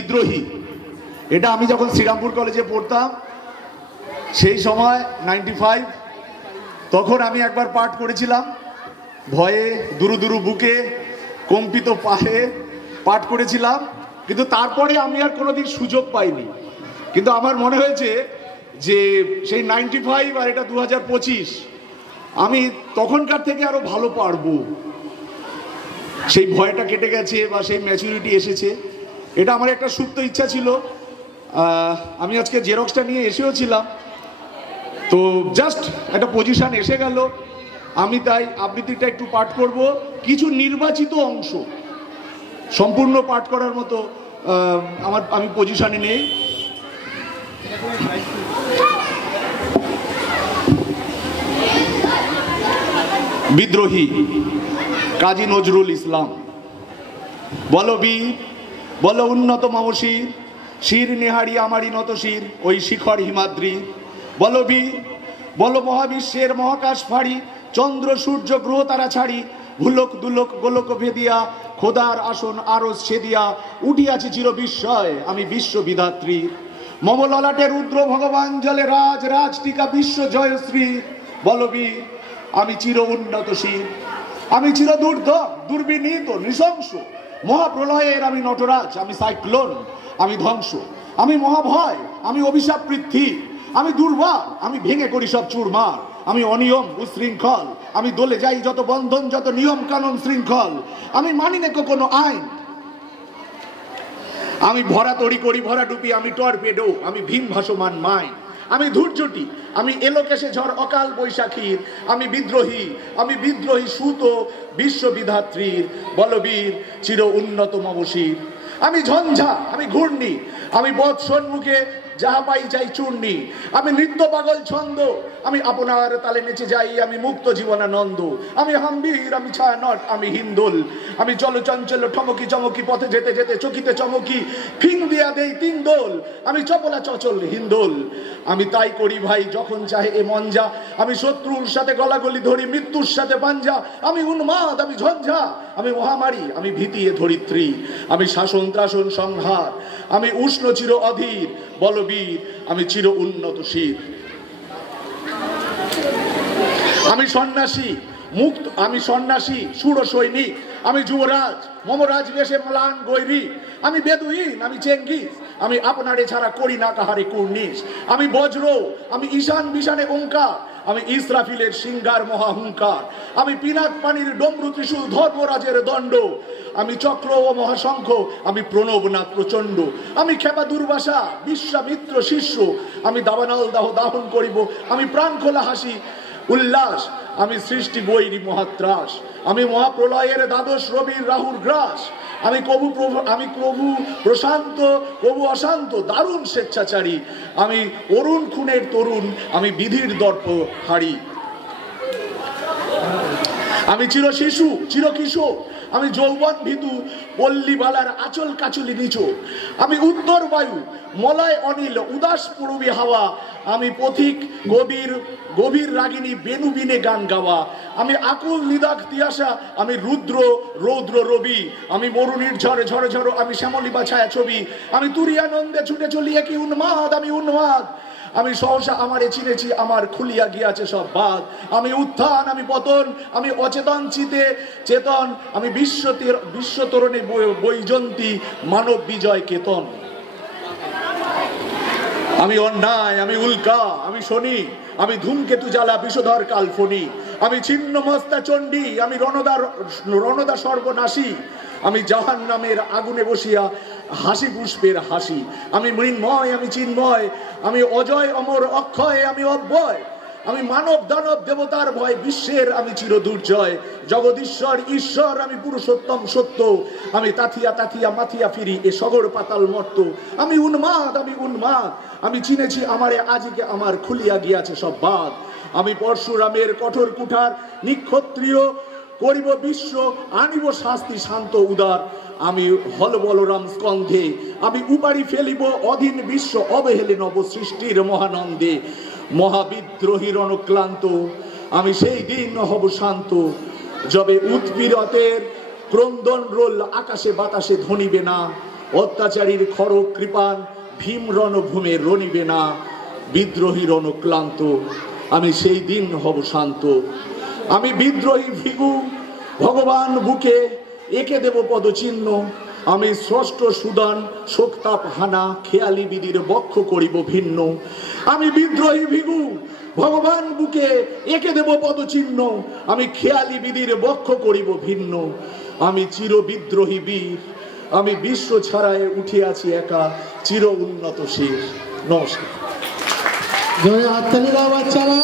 বিদ্রোহী, এটা আমি যখন শ্রীরামপুর কলেজে পড়তাম সেই সময় 95, তখন আমি একবার পাঠ করেছিলাম। ভয়ে দুরু দুরু বুকে কম্পিত পায়ে পাঠ করেছিলাম, কিন্তু তারপরে আমি আর কোনোদিন সুযোগ পাইনি। কিন্তু আমার মনে হয়েছে যে সেই 95 আর এটা 2025, আমি তখনকার থেকে আরো ভালো পারবো। সেই ভয়টা কেটে গেছে বা সেই ম্যাচুরিটি এসেছে। এটা আমার একটা সুপ্ত ইচ্ছা ছিল। আমি আজকে জেরক্সটা নিয়ে এসেও ছিলাম, তো জাস্ট একটা পজিশন এসে গেল। আমি তাই আবৃত্তিটা একটু পাঠ করব, কিছু নির্বাচিত অংশ, সম্পূর্ণ পাঠ করার মতো আমি পজিশনে নেই। বিদ্রোহী, কাজী নজরুল ইসলাম। বলো বীর, বলো উন্নত মামশির, শির নেহারি আমারই নত শির ওই শিখর হিমাদ্রি। বলো বীর, বলো মহাবিশ্বের মহাকাশ ফাড়ি, চন্দ্র সূর্য গ্রহ তারা ছাড়ি, ভুলক দুলক গোলক ভেদিয়া খোদার আসন আরস ছেদিয়া উঠিয়াছি চির বিস্ময় আমি বিশ্ব বিধাত্রী। মম ললাটে রুদ্র ভগবান জলে রাজ রাজ টিকা বিশ্ব জয়শ্রী। বলো বীর, আমি চির উন্নতশীল, আমি চির দুর্বিনীত নৃশংস, মহাপ্রলয়ের আমি নটরাজ, আমি সাইক্লোন, আমি ধ্বংস, আমি মহাভয়, আমি অভিশাপ পৃথ্বী, আমি দুর্বার, আমি ভেঙে করি সব চুরমার, আমি অনিয়ম উশৃঙ্খল, আমি দলে যাই যত বন্ধন যত নিয়ম কানুন শৃঙ্খল, আমি মানি না কোনো আইন, আমি ভরা তড়ি করি ভরা ডুবি, আমি টর্পেডো, আমি ভীম ভাসমান মাইন, আমি ধূর্যটি, আমি এলোকেশে ঝড় অকাল বৈশাখীর, আমি বিদ্রোহী সুত বিশ্ববিধাত্রীর। বলবীর, চির উন্নত মমশির, আমি ঝঞ্ঝা, আমি ঘূর্ণি, আমি বৎ সন্মুখে যাহা পাই যাই চূর্ণি, আমি নৃত্য পাগল ছন্দ, আমি আপনার তালে নেচে যাই, আমি মুক্ত জীবনানন্দ, আমি হাম্বীর, আমি ছায়ানট, আমি হিন্দোল, আমি চলচঞ্চল ঠমকি চমকি পথে যেতে যেতে চকিতে চমকি ফিং দিয়া দেই তিন দোল, আমি চপলা চচল হিন্দোল, আমি তাই করি ভাই যখন চাহে এ মঞ্জা, আমি শত্রুর সাথে গলাগলি ধরি মৃত্যুর সাথে পাঞ্জা, আমি উন্মাদ, আমি ঝঞ্ঝা, আমি মহামারী, আমি ভীতি এ ধরিত্রী, আমি শাসন ত্রাসন সংহার, আমি উষ্ণ চির অধীর। বলবীর, আমি চির উন্নতশীল, আমি সন্ন্যাসী মুক্ত, আমি সন্ন্যাসী সুর সৈনিক, আমি যুবরাজ মমরাজ বেশে ম্লান গৈরী, আমি বেদুইন, আমি চেঙ্গিস, আমি আপনারে ছাড়া করি না কাহারে কুর্নিশ, আমি বজ্র, আমি ঈশান বিশানে ওঙ্কার, আমি ইসরাফিলের সিংহার মহাহুঙ্কার, আমি পিনাক পানির ডমরু ত্রিশূল ধর্মরাজের দণ্ড, আমি চক্র ও মহাশঙ্খ, আমি প্রণবনাথ প্রচণ্ড, আমি খেপা দুর্বাসা বিশ্বামিত্র শিষ্য, আমি দাবানল দাহ দাহন করিব, আমি প্রাণ খোলা হাসি উল্লাস, আমি সৃষ্টি বৈরী মহাত্রাস, আমি মহাপ্রলয়ের দ্বাদশ রবির রাহুর গ্রাস, আমি প্রভু প্রশান্ত প্রভু অশান্ত দারুণ স্বেচ্ছাচারী, আমি অরুণ খুনের তরুণ, আমি বিধির দর্প হারি, আমি চির শিশু চির কিশোর, আমি যৌবন ভীতু পল্লীবালার আচল কাচুলি নিচো, আমি উত্তর বায়ু মলয় অনিল উদাস পূর্বী হাওয়া, আমি পথিক গভীর রাগিনী বেনুবিনে গান গাওয়া, আমি আকুল নিদাক তিয়াসা, আমি রুদ্র রৌদ্র রবি, আমি মরুনির ঝড়ে ঝড়ে ঝড়, আমি শ্যামলী বা ছায়া ছবি, আমি তুরিয়ানন্দে ছুটে চলি একই উন্মাদ, আমি উন্মাদ, আমি সহসা আমারে চিনেছি আমার খুলিয়া গিয়াছে সব বাদ, আমি উত্থান, আমি পতন, আমি অচেতন চিতে চেতন, আমি বিশ্বতরণে বৈজন্তী মানব বিজয় কেতন, আমি অন্যায়, আমি উল্কা, আমি শনি, আমি ধূমকেতু জ্বালা বিষধর কালফনি, আমি ছিন্ন মস্তা চণ্ডী, আমি রণদা সর্বনাশী, আমি জাহান নামের আগুনে বসিয়া হাসি পুষ্পের হাসি, আমি মৃন্ময়, আমি চিন্ময়, আমি অজয় অমর অক্ষয়, আমি অব্যয়, আমি মানব দানব দেবতার ভয় বিশ্বের, আমি চির দুর্জয় জগদীশ্বর ঈশ্বর, আমি পুরুষোত্তম সত্য, আমি তাথিয়া তাথিয়া মাথিয়া ফিরি এ সগর পাতাল মর্ত, আমি উন্মাদ, আমি চিনেছি আমারে আজিকে আমার খুলিয়া গিয়াছে সব বাদ, আমি পরশুরামের কঠোর কুঠার নিক্ষত্রিয় করিব বিশ্ব আনিব শাস্তি শান্ত উদার, আমি হল বলরাম স্কন্ধে, আমি উপাড়ি ফেলিব অধীন বিশ্ব অবহেলে নব সৃষ্টির মহানন্দে, মহাবিদ্রোহীর অনুক্লান্ত, আমি সেই দিন হব শান্ত, যবে উৎপীড়তের ক্রন্দন রোল আকাশে বাতাসে ধ্বনিবে না, অত্যাচারীর খড়গ কৃপান ভীম রণভূমে রণিবে না, বিদ্রোহী রণক্লান্ত আমি সেই দিন হব শান্ত। আমি বিদ্রোহী ভিগু ভগবান বুকে এঁকে দেব পদচিহ্ন, আমি স্রষ্ট সুদান শোকতাপ হানা খেয়ালি বিধির বক্ষ করিব ভিন্ন। আমি বিদ্রোহী ভিগু ভগবান বুকে এঁকে দেব পদচিহ্ন, আমি খেয়ালি বিধির বক্ষ করিব ভিন্ন। আমি চির বিদ্রোহী বীর, আমি বিশ্ব ছাড়ায় উঠিয়াছি একা, চির উন্নত শির। নমস্কার। জয় হাততালির আওয়াজ চালা।